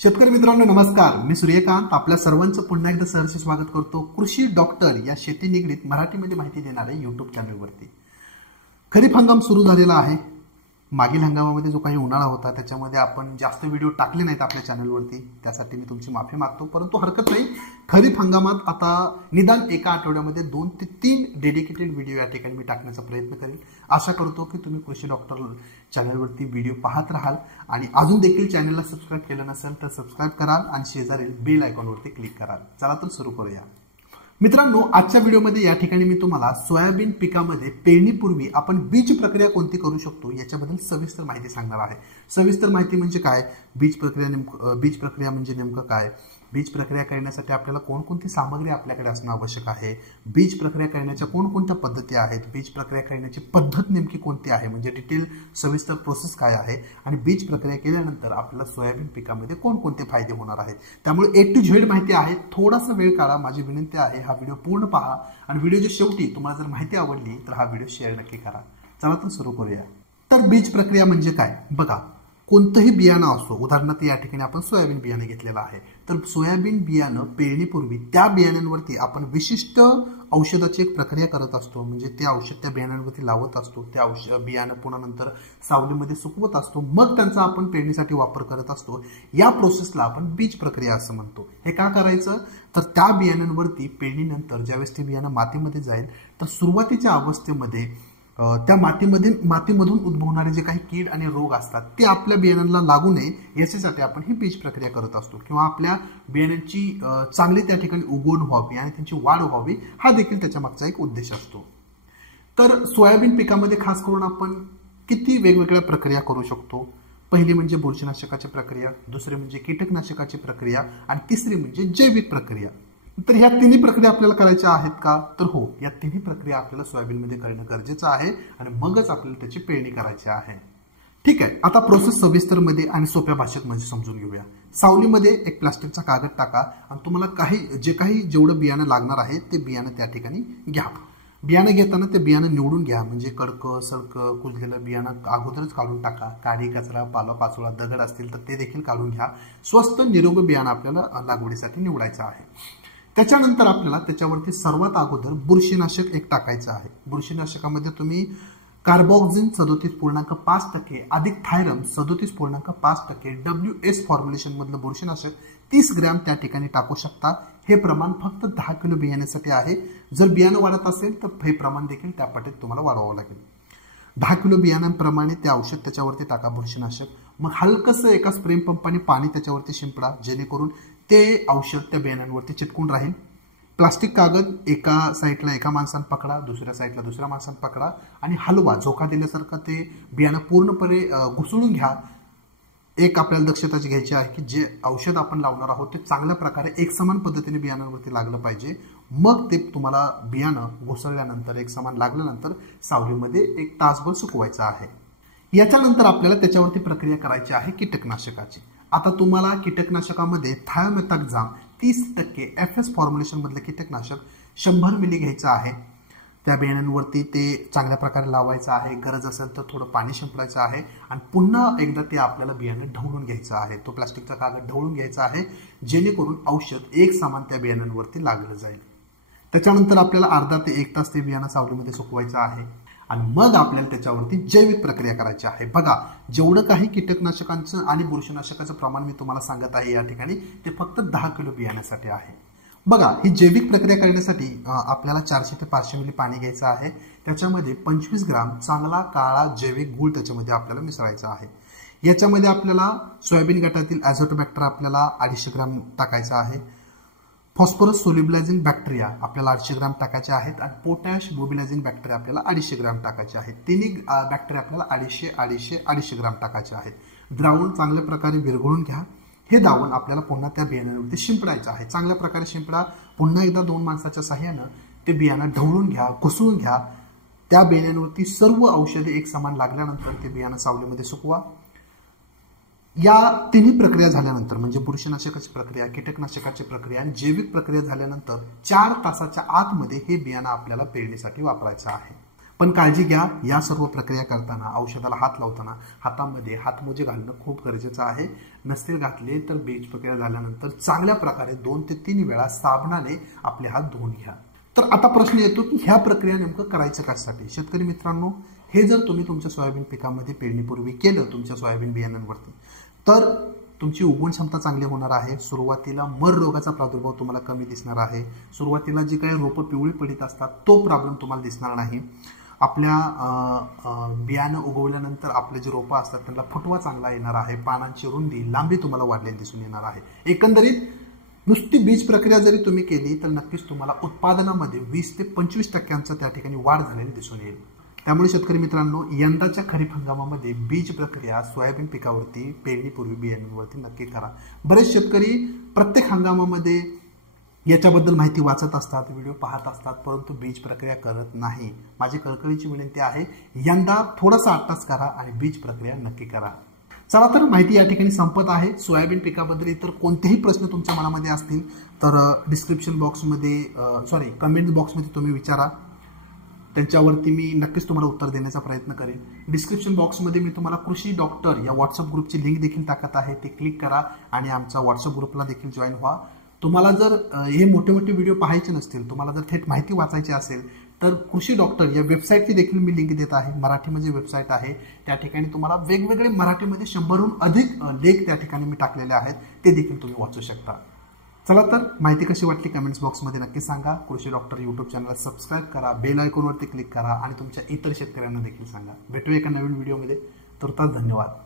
शेतकरी मित्रांनो नमस्कार, मी सूर्यकांत आपल्या सर्वांचं पुन्हा एकदा सहर्ष स्वागत करतो कृषी डॉक्टर या शेती निगडीत मराठीमध्ये माहिती देणाऱ्या युट्यूब चॅनलवरती। खरीप हंगाम सुरू झालेला आहे। मागील हंगामामध्ये जो काही उन्हाळा होता त्याच्यामध्ये आपण जास्त व्हिडिओ टाकले नाहीत आपल्या चॅनलवरती, त्यासाठी मी तुमची माफी मागतो, परंतु हरकत नाही। खरीप हंगामात आता निदान एका आठवड्यामध्ये 2 ते 3 डेडिकेटेड व्हिडिओ या ठिकाणी मी टाकण्याचा प्रयत्न करेल। आशा करतो की तुम्ही कृषी डॉक्टर चॅनलवरती व्हिडिओ पाहत राहाल आणि अजून देखील चॅनलला सबस्क्राइब केलं नसेल तर सबस्क्राइब कराल आणि शेजारील बेल आयकॉनवरती क्लिक कराल। चला तर सुरू करूया मित्रांनो। आजच्या व्हिडिओमध्ये या ठिकाणी मी तुम्हाला सोयाबीन पिकामध्ये पेरणीपूर्वी आपण बीज प्रक्रिया कोणती करू शकतो याच्याबद्दल सविस्तर माहिती सांगणार आहे। सविस्तर माहिती म्हणजे काय, बीज प्रक्रिया म्हणजे नेमकं काय, बीज प्रक्रिया करण्यासाठी आपल्याला कोणकोणती सामग्री आपल्याकडे असणं आवश्यक आहे, बीज प्रक्रिया करण्याच्या कोणकोणत्या पद्धती आहेत, बीज प्रक्रिया करण्याची पद्धत नेमकी कोणती आहे म्हणजे डिटेल सविस्तर प्रोसेस काय आहे, आणि बीज प्रक्रिया केल्यानंतर आपल्याला सोयाबीन पिकामध्ये कोणकोणते फायदे होणार आहेत। त्यामुळे A to Z माहिती आहे। थोडासा वेळ काढा, माझी विनंती आहे हा व्हिडिओ पूर्ण पहा आणि व्हिडिओच्या शेवटी तुम्हाला जर माहिती आवडली तर हा व्हिडिओ शेअर नक्की करा। चला तर सुरू करूया। तर बीज प्रक्रिया म्हणजे काय बघा, कोणतंही बियाणं असो, उदाहरणार्थ या ठिकाणी आपण सोयाबीन बियाणं घेतलेलं आहे, तर सोयाबीन बियाणं पेरणीपूर्वी त्या बियाण्यांवरती आपण विशिष्ट औषधाची एक प्रक्रिया करत असतो, म्हणजे ते औषध त्या बियाण्यांवरती लावत असतो, त्या बियाणं पुन्हा नंतर सावलीमध्ये सुकवत असतो, मग त्यांचा आपण पेरणीसाठी वापर करत असतो। या प्रोसेसला आपण बीज प्रक्रिया असं म्हणतो। हे का करायचं तर त्या बियाण्यांवरती पेरणीनंतर ज्यावेळेस ते बियाणं मातीमध्ये जाईल तर सुरुवातीच्या अवस्थेमध्ये त्या मातीमधून उद्भवणारे जे काही कीड आणि रोग असतात ते आपल्या बियाण्यांना लागू नये याच्यासाठी आपण ही बीज प्रक्रिया करत असतो, किंवा आपल्या बियाण्यांची चांगली त्या ठिकाणी उगवण व्हावी आणि त्यांची वाढ व्हावी, हा देखील त्याच्या मागचा एक उद्देश असतो। तर सोयाबीन पिकामध्ये खास करून आपण किती वेगवेगळ्या प्रक्रिया करू शकतो। पहिली म्हणजे बुरशीनाशकाची प्रक्रिया, दुसरी म्हणजे कीटकनाशकाची प्रक्रिया आणि तिसरी म्हणजे जैविक प्रक्रिया। तर ह्या तिन्ही प्रक्रिया आपल्याला करायच्या आहेत का, तर हो, या तिन्ही प्रक्रिया आपल्याला सोयाबीनमध्ये करणं गरजेचं आहे आणि मगच आपल्याला त्याची पेरणी करायची आहे। ठीक आहे, आता प्रोसेस सविस्तरमध्ये आणि सोप्या भाषेत म्हणजे समजून घेऊया। सावलीमध्ये एक प्लास्टिकचा कागद टाका आणि तुम्हाला जेवढं बियाणं लागणार आहे ते बियाणं त्या ठिकाणी घ्या। बियाणं घेताना ते बियाणं निवडून घ्या, म्हणजे कडकं सडकं कुजलेलं बियाणं अगोदरच काढून टाका। काडी कचरा पाला पाचोळा दगड असतील तर ते देखील काढून घ्या। स्वस्त निरोगी बियाणं आपल्याला लागवडीसाठी निवडायचं आहे। त्याच्यानंतर आपल्याला त्याच्यावरती सर्वात अगोदर बुरशीनाशक एक टाकायचं आहे। बुरशीनाशकामध्ये तुम्ही कार्बोक्सिन 37.5% अधिक थायरम 37.5% WS फॉर्म्युलेशन मधलं बुरशीनाशक 30 ग्रॅम त्या ठिकाणी टाकू शकता। हे प्रमाण फक्त 10 किलो बियाण्यासाठी आहे। जर बियाणं वाढत असेल तर हे प्रमाण देखील त्या पटीत तुम्हाला वाढवावं लागेल। 10 किलो बियाण्यांप्रमाणे ते औषध त्याच्यावरती टाका बुरशीनाशक, मग हलकसं एका स्प्रे पंपाने पाणी त्याच्यावरती शिंपडा, जेणेकरून ते औषध त्या बियाण्यांवरती चिटकून राहील। प्लास्टिक कागद एका साईडला एका माणसानं पकडा, दुसऱ्या साईडला दुसऱ्या माणसानं पकडा आणि हलवा, झोका दिल्यासारखं ते बियाणं पूर्णपणे घुसळून घ्या। एक आपल्याला दक्षताची घ्यायची आहे की जे औषध आपण लावणार आहोत ते चांगल्या प्रकारे एकसमान पद्धतीने बियाण्यांवरती लागलं पाहिजे। मग ते तुम्हाला बियाणं घुसळल्यानंतर एकसमान लागल्यानंतर सावलीमध्ये 1 तासभर सुकवायचं आहे। याच्यानंतर आपल्याला त्याच्यावरती प्रक्रिया करायची आहे कीटकनाशकाची। आता तुम्हाला कीटकनाशकामध्ये थायोमेथाक्झाम 30% FS फॉर्म्युलेशन मधलं कीटकनाशक 100 मिली घ्यायचं आहे। त्या बियाण्यांवरती ते चांगल्या प्रकारे लावायचं आहे। गरज असेल तर थोडं पाणी शिंपडायचं आहे आणि पुन्हा एकदा ते आपल्याला बियाणं ढवळून घ्यायचं आहे। तो प्लास्टिकचा कागद ढवळून घ्यायचा आहे, जेणेकरून औषध एक समान त्या बियाण्यांवरती लागलं जाईल। त्याच्यानंतर आपल्याला अर्धा ते 1 तास ते बियाणं सावलीमध्ये सुकवायचं आहे आणि मग आपल्याला त्याच्यावरती जैविक प्रक्रिया करायची आहे। बघा, जेवढं काही कीटकनाशकांचं आणि बुरशीनाशकाचं प्रमाण मी तुम्हाला सांगत आहे या ठिकाणी ते फक्त 10 किलो बियाण्यासाठी आहे। बघा, ही जैविक प्रक्रिया करण्यासाठी आपल्याला 400 ते 500 मिली पाणी घ्यायचं आहे। त्याच्यामध्ये 25 ग्राम चांगला काळा जैविक गूळ त्याच्यामध्ये आपल्याला मिसळायचा आहे। याच्यामध्ये आपल्याला सोयाबीन गटातील ॲझोटोबॅक्टर आपल्याला 250 ग्राम टाकायचा आहे। फॉस्फरस सोल्युबलायझिंग बॅक्टेरिया आपल्याला 800 ग्राम टाकायचे आहेत आणि पोटॅश मोबिलायझिंग बॅक्टेरिया आपल्याला 250 ग्राम टाकायचे आहेत। तिन्ही बॅक्टेरिया आपल्याला 250 ग्राम टाकायचे आहेत। द्रावण चांगल्या प्रकारे विरघळून घ्या। हे द्रावण आपल्याला पुन्हा त्या बियाण्यांवरती शिंपडायचं आहे। चांगल्या प्रकारे शिंपडा। पुन्हा एकदा 2 माणसाच्या सहाय्यानं ते बियाणं ढवळून घ्या, घुसळून घ्या। त्या बियाण्यांवरती सर्व औषधे एक समान लागल्यानंतर ते बियाणं सावलीमध्ये सुकवा। या तिन्ही प्रक्रिया झाल्यानंतर म्हणजे बुरशीनाशकाची प्रक्रिया, कीटकनाशकाची प्रक्रिया आणि जैविक प्रक्रिया झाल्यानंतर 4 तासाच्या आतमध्ये हे बियाणं आपल्याला पेरणीसाठी वापरायचं आहे। पण काळजी घ्या, या सर्व प्रक्रिया करताना, औषधाला हात लावताना हातामध्ये हातमोजे घालणं खूप गरजेचं आहे. नसतील घातले तर बीज प्रक्रिया झाल्यानंतर चांगल्या प्रकारे 2 ते 3 वेळा साबणाने आपले हात धुवून घ्या. तर आता प्रश्न येतो की ह्या प्रक्रिया नेमकं करायचं कशासाठी. शेतकरी मित्रांनो, हे जर तुम्ही तुमच्या सोयाबीन पिकामध्ये पेरणीपूर्वी केलं तुमच्या सोयाबीन बियाण्यांवरती, तर तुमची उगवण क्षमता चांगली होणार आहे. सुरुवातीला मर रोगाचा प्रादुर्भाव तुम्हाला कमी दिसणार आहे. सुरुवातीला जी काही रोपं पिवळी पडत असतात तो प्रॉब्लेम तुम्हाला दिसणार नाही. आपल्या बियाणं उगवल्यानंतर आपले जे रोपं असतात त्यांना फुटवा चांगला येणार आहे. पानांची रुंदी, लांबी तुम्हाला वाढलेली दिसून येणार आहे. एकंदरीत नुसती बीज प्रक्रिया जरी तुम्ही केली तर नक्कीच तुम्हाला उत्पादनामध्ये 20 ते 25% त्या ठिकाणी वाढ झालेली दिसून येईल. त्यामुळे शेतकरी मित्रांनो, यंदाच्या खरीप हंगामामध्ये बीज प्रक्रिया सोयाबीन पिकावरती पेरणीपूर्वी बियाण्यांवरती नक्की करा. बरेच शेतकरी प्रत्येक हंगामामध्ये याच्याबद्दल माहिती वाचत असतात, व्हिडिओ पाहत असतात, परंतु बीज प्रक्रिया करत नाही. माझी कळकळीची विनंती आहे, यंदा थोडासा अट्टास करा आणि बीज प्रक्रिया नक्की करा. चला तर माहिती या ठिकाणी संपत आहे. सोयाबीन पिकाबद्दल इतर कोणतेही प्रश्न तुमच्या मनामध्ये असतील तर डिस्क्रिप्शन बॉक्समध्ये कमेंट बॉक्समध्ये तुम्ही विचारा. त्यांच्यावरती मी नक्कीच तुम्हाला उत्तर देण्याचा प्रयत्न करेन. डिस्क्रिप्शन बॉक्समध्ये मी तुम्हाला कृषी डॉक्टर या व्हॉट्सअप ग्रुपची लिंक देखील टाकत आहे. ते क्लिक करा आणि आमच्या व्हॉट्सअप ग्रुपला देखील जॉईन व्हा. तुम्हाला जर हे मोठे मोठे व्हिडिओ पाहायचे नसतील, तुम्हाला जर थेट माहिती वाचायची असेल तर कृषी डॉक्टर या वेबसाईटची देखील मी लिंक देत आहे. मराठीमध्ये वेबसाईट आहे. त्या ठिकाणी तुम्हाला वेगवेगळे मराठीमध्ये 100हून अधिक लेख त्या ठिकाणी मी टाकलेले आहेत. ते देखील तुम्ही वाचू शकता. चला तर माहिती कशी वाटली कमेंट्स बॉक्समध्ये नक्की सांगा. कृषी डॉक्टर यूट्यूब चॅनलला सबस्क्राईब करा, बेल आयकॉनवरती क्लिक करा आणि तुमच्या इतर शेतकऱ्यांना देखील सांगा. भेटूया एका नवीन व्हिडिओमध्ये. तुर्तास धन्यवाद.